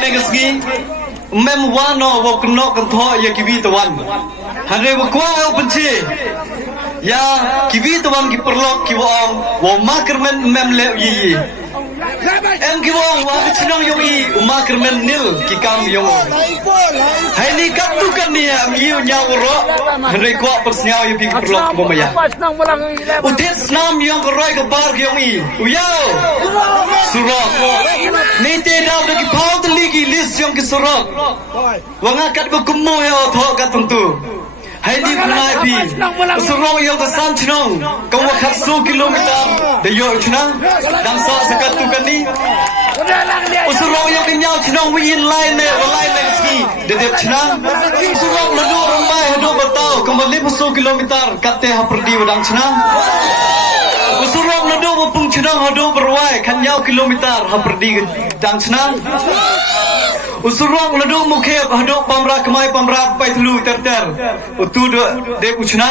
negasgi mem wano wo kno kan tho ya kiwi tawan hanre wo kwa open chi ya kiwi tawan ki perlok ki wo makermen mem le yi em ki wo chinong yo yi makermen nil ki kam yo hai ni kap tu kan ni am yi nya ro hanre kwa persnya yo bi perlok bo maya utis nam yang roi ko bar yo yi yo surok ni te dau de ki phau de li ki lis yang ki surok wanga kat ko kumo yo tho kat tentu hai ni kunai pi surok yo ka san chnong ka wa khat 100 kilometer de yo chnang dang sa sakat tu kan ni surok yo ki nyau chnong wi in line ne ski de de chnang surok la do ramai do batau ka ma 100 kilometer kat te ha perdi wadang chnang surok la do pung chnang ha do berwai kan nyau kilometer ha perdi dang chnang usurong ladu mukhe hadok pamra kemai pamra pai telu ter utu de kuchna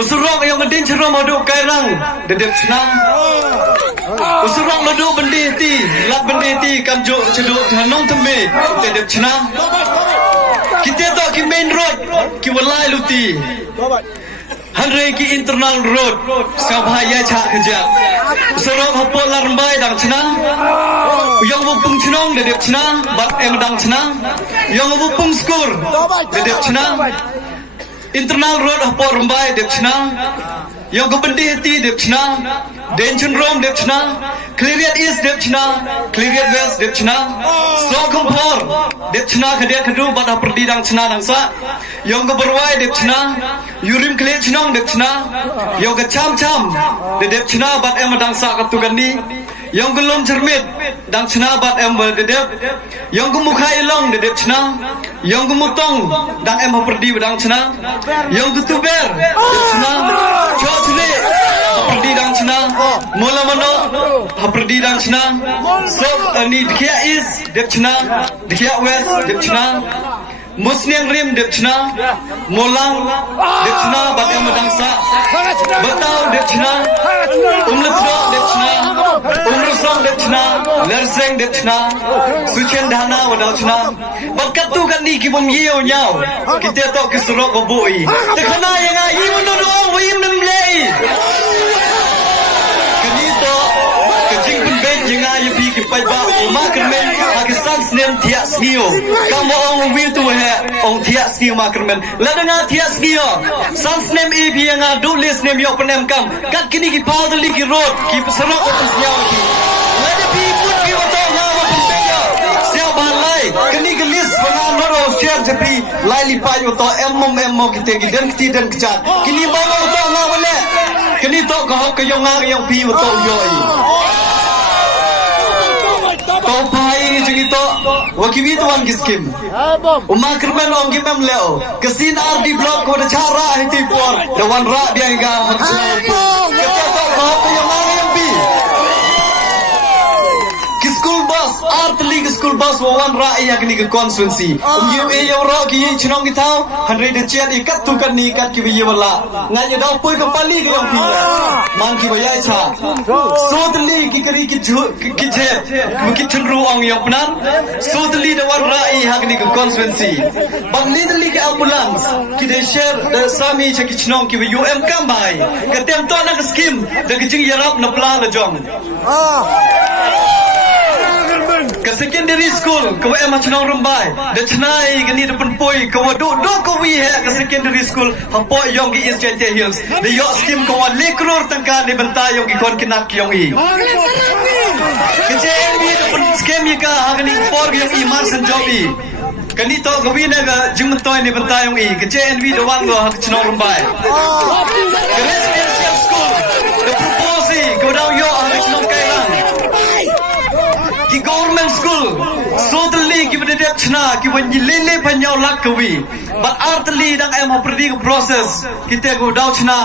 usurong yang ngedin cerom hadok kairang de chna usurong ladu bendi ti lat bendi ti kamjo ceduk thanong teme de chna kita to ki main road ki walai luti hanre ki internal road sabhaya cha khaja usurong hapol larmbai dang chna yang pung chnong de chna bat em dang chna yang pung skor de chna internal road hapor rambai de chna yang bendi ti de chna denchen rom de chna clear east de chna clear west de chna so kompor de chna khade khadu bat perdi dang chna dang sa yang berwai de chna yurim clear chnong de chna yang cham de chna bat em dang sa ka tu gani yang gelom cermit dang chna bat em dedep yang mukhai long dedep chna yang mutong dang em perdi dang chna yang tuber chna chotne perdi dang chna mola mano perdi dang chna so ni dia is dep chna dia west dep chna musniang rim dep chna molang dep chna bat em dang sa batau dep chna umletro dep chna umrusong dep chna lerseng dep chna suchen dana wadau chna bakat tu kan ni ki bom yeo nyau kita tok ke surok ko boi te khana yang ai mun do wi mem lei kani to ke jing pun ben yang ai pi ki pai ba ma kermen Pakistan snem thia snio kam ong wi tu he ong thia snio ma kermen la danga thia snio san snem e bi yang do les nem yo penem kam kat kini ki pau de li ki road ki surok ko snio la de pi put ki oto ha wa pen ya sia ba lai kini ki list banga loro share je pi lai li pa yo to em ki te ki den kchat kini ba oto ha wale kini to ko ka yo nga yo pi oto yo to pai jigi to wakiwi to wan giskim umma kermen ong gimam leo kesin RD block ko da chara hiti por da wan ra dia ga hakna kata to ko yo ma mp school bus art league school bus wan ra ya kini ke constituency yu e yo ro ki chnong ki thau 100 chen ikat tu kan ni kat ki ye wala ngai ye dau pui ko pali ke yong pi man ki bayai cha sotli ki kari ki je ki chunru ong yong pnan sotli da wan ra ha kini ke constituency bang ni ke ambulance ki de share da sami che ki chnong ki yu em kam bai ka tem to na scheme da ki jing yarap na pla la jong ke secondary school ko em chnong rumbai de chnai gani de poi ko do ko wi he ke secondary school hapo yong ki is jente hills de yo scheme ko 1 crore tangka ni banta yong ki kon kinak yong i ke je ni de scheme yi ka agani por yong i mar san jobi kani to ko wi na ga jing toy ni banta yong i ke je nv de wan go chnong rumbai ke residential school de propose ko daw yo chnong kai ki government school so the league ki de chna ki wan lele phanyau lak kawi but art li dang em perdi process kita go daw chna